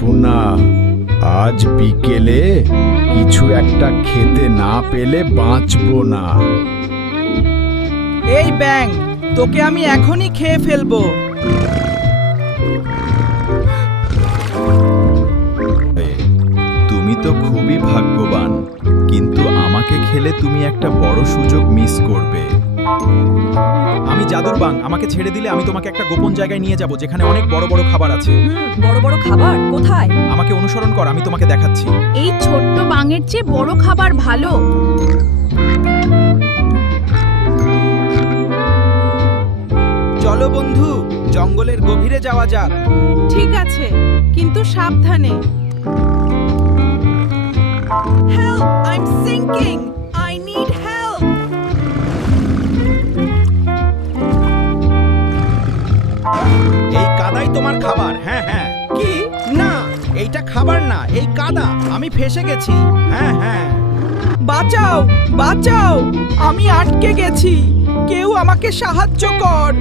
পুনা, আজ বিকেলে কিছু একটা খেতে না পেলে বাঁচবো না। এই ব্যাং, তোকে আমি এখনই খেয়ে ফেলবো। তুমি তো খুবই ভাগ্যবান, কিন্তু আমাকে খেলে তুমি একটা বড় সুযোগ মিস করবে। আমি জাদুর বাং, আমাকে ছেড়ে দিলে আমি তোমাকে একটা গোপন জায়গায় নিয়ে যাব যেখানে অনেক বড় বড় খাবার আছে। বড় বড় খাবার কোথায়? আমাকে অনুসরণ কর, আমি তোমাকে দেখাচ্ছি। এই ছোট্ট বাঙের চেয়ে বড় খাবার ভালো। চলো বন্ধু, জঙ্গলের গভীরে যাওয়া যাক। ঠিক আছে, কিন্তু সাবধানে। Help! I'm sinking! I need help! এই কাদাই তোমার খাবার। হ্যাঁ হ্যাঁ। কি? না, এইটা খাবার না, এই কাদা। আমি ফেঁসে গেছি। হ্যাঁ হ্যাঁ। বাঁচাও, বাঁচাও, আমি আটকে গেছি। কেউ আমাকে সাহায্য কর।